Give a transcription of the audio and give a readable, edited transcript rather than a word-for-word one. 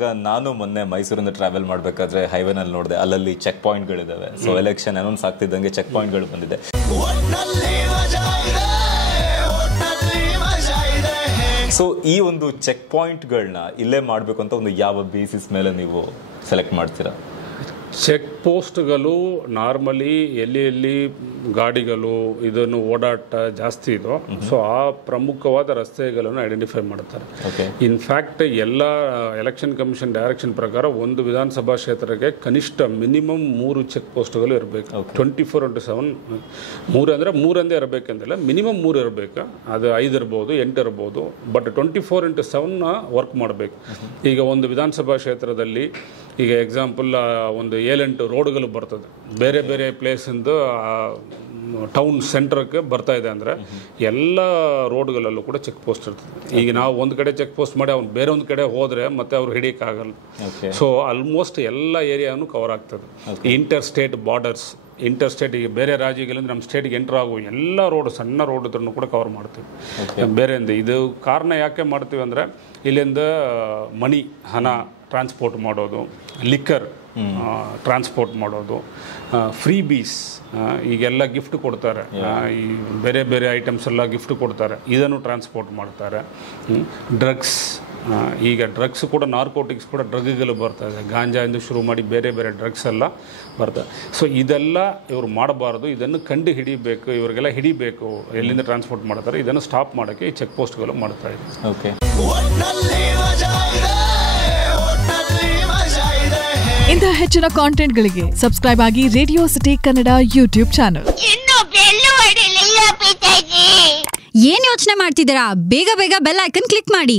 ಈಗ ನಾನು ಮೊನ್ನೆ ಮೈಸೂರಿಂದ ಟ್ರಾವೆಲ್ ಮಾಡಬೇಕಾದ್ರೆ ಹೈವೇನಲ್ಲಿ ನೋಡಿದೆ, ಅಲ್ಲಲ್ಲಿ ಚೆಕ್ ಪಾಯಿಂಟ್ಗಳಿದ್ದಾವೆ. ಸೊ ಎಲೆಕ್ಷನ್ ಅನೌನ್ಸ್ ಆಗ್ತಿದ್ದಂಗೆ ಚೆಕ್ ಪಾಯಿಂಟ್ಗಳು ಬಂದಿದೆ. ಸೊ ಈ ಒಂದು ಚೆಕ್ ಪಾಯಿಂಟ್ಗಳನ್ನ ಇಲ್ಲೇ ಮಾಡಬೇಕು ಅಂತ ಒಂದು ಯಾವ ಬೇಸಿಸ್ ಮೇಲೆ ನೀವು ಸೆಲೆಕ್ಟ್ ಮಾಡ್ತೀರಾ? ಚೆಕ್ ಪೋಸ್ಟ್ಗಳು ನಾರ್ಮಲಿ ಎಲ್ಲಿ ಗಾಡಿಗಳು ಇದನ್ನು ಓಡಾಟ ಜಾಸ್ತಿ ಇದೋ ಸೊ ಆ ಪ್ರಮುಖವಾದ ರಸ್ತೆಗಳನ್ನು ಐಡೆಂಟಿಫೈ ಮಾಡ್ತಾರೆ. ಇನ್ಫ್ಯಾಕ್ಟ್ ಎಲ್ಲ ಎಲೆಕ್ಷನ್ ಕಮಿಷನ್ ಡೈರೆಕ್ಷನ್ ಪ್ರಕಾರ ಒಂದು ವಿಧಾನಸಭಾ ಕ್ಷೇತ್ರಕ್ಕೆ ಕನಿಷ್ಠ ಮಿನಿಮಮ್ 3 ಚೆಕ್ ಪೋಸ್ಟ್ಗಳು ಇರಬೇಕು. 24/7 3 ಅಂದರೆ 3 ಇರಬೇಕಂತಿಲ್ಲ, ಮಿನಿಮಮ್ 3 ಇರಬೇಕು. ಅದು 5 ಇರ್ಬೋದು, 8 ಇರ್ಬೋದು, ಬಟ್ 24/7 ವರ್ಕ್ ಮಾಡಬೇಕು. ಈಗ ಒಂದು ವಿಧಾನಸಭಾ ಕ್ಷೇತ್ರದಲ್ಲಿ ಈಗ ಎಕ್ಸಾಂಪಲ್ ಒಂದು 7-8 ರೋಡ್ಗಳು ಬರ್ತದೆ, ಬೇರೆ ಬೇರೆ ಪ್ಲೇಸಿಂದ ಟೌನ್ ಸೆಂಟ್ರಕ್ಕೆ ಬರ್ತಾ ಇದೆ ಅಂದರೆ ಎಲ್ಲ ರೋಡ್ಗಳಲ್ಲೂ ಕೂಡ ಚೆಕ್ ಪೋಸ್ಟ್ ಇರ್ತದೆ. ಈಗ ನಾವು ಒಂದು ಕಡೆ ಚೆಕ್ ಪೋಸ್ಟ್ ಮಾಡಿ ಅವ್ನು ಬೇರೆ ಒಂದು ಕಡೆ ಹೋದರೆ ಮತ್ತೆ ಅವ್ರು ಹಿಡಿಯೋಕ್ಕಾಗಲ್ಲ. ಸೊ ಆಲ್ಮೋಸ್ಟ್ ಎಲ್ಲ ಏರಿಯಾನು ಕವರ್ ಆಗ್ತದೆ. Inter state borders, inter state ಈಗ ಬೇರೆ ರಾಜ್ಯಗಳಿಂದ ನಮ್ಮ ಸ್ಟೇಟ್ಗೆ ಎಂಟರ್ ಆಗುವ ಎಲ್ಲ ರೋಡ್, ಸಣ್ಣ ರೋಡ್ ಇದ್ರೂ ಕೂಡ ಕವರ್ ಮಾಡ್ತೀವಿ ಬೇರೆಯಿಂದ. ಇದು ಕಾರಣ ಯಾಕೆ ಮಾಡ್ತೀವಿ ಅಂದರೆ ಇಲ್ಲಿಂದ ಮನಿ, ಹಣ ಟ್ರಾನ್ಸ್ಪೋರ್ಟ್ ಮಾಡೋದು, ಲಿಕ್ಕರ್ ಟ್ರಾನ್ಸ್ಪೋರ್ಟ್ ಮಾಡೋದು, ಫ್ರೀ ಬೀಸ್, ಈಗೆಲ್ಲ ಗಿಫ್ಟ್ ಕೊಡ್ತಾರೆ, ಈ ಬೇರೆ ಬೇರೆ ಐಟಮ್ಸ್ ಎಲ್ಲ ಗಿಫ್ಟ್ ಕೊಡ್ತಾರೆ, ಇದನ್ನು ಟ್ರಾನ್ಸ್ಪೋರ್ಟ್ ಮಾಡ್ತಾರೆ. ಡ್ರಗ್ಸ್, ಈಗ ಡ್ರಗ್ಸ್ ಕೂಡ ನಾರ್ಕೋಟಿಕ್ಸ್ ಕೂಡ ಡ್ರಗ್ಗಳು ಬರ್ತಾಯಿದೆ, ಗಾಂಜಾಯಿಂದ ಶುರು ಮಾಡಿ ಬೇರೆ ಬೇರೆ ಡ್ರಗ್ಸ್ ಎಲ್ಲ ಬರ್ತದೆ. ಸೊ ಇದೆಲ್ಲ ಇವರು ಮಾಡಬಾರ್ದು, ಇದನ್ನು ಕಂಡು ಹಿಡಿಬೇಕು, ಇವರಿಗೆಲ್ಲ ಹಿಡಿಬೇಕು ಎಲ್ಲಿಂದ ಟ್ರಾನ್ಸ್ಪೋರ್ಟ್ ಮಾಡ್ತಾರೆ, ಇದನ್ನು ಸ್ಟಾಪ್ ಮಾಡೋಕ್ಕೆ ಈ ಚೆಕ್ ಪೋಸ್ಟ್ಗಳು ಮಾಡ್ತಾ ಇದೆ. ಓಕೆ, ಇಂತಹ ಹೆಚ್ಚಿನ ಕಾಂಟೆಂಟ್ಗಳಿಗೆ ಸಬ್ಸ್ಕ್ರೈಬ್ ಆಗಿ radio city Kannada YouTube channel. ಏನ್ ಯೋಚನೆ ಮಾಡ್ತಿದ್ದೀರಾ? ಬೇಗ ಬೇಗ ಬೆಲ್ ಐಕನ್ ಕ್ಲಿಕ್ ಮಾಡಿ.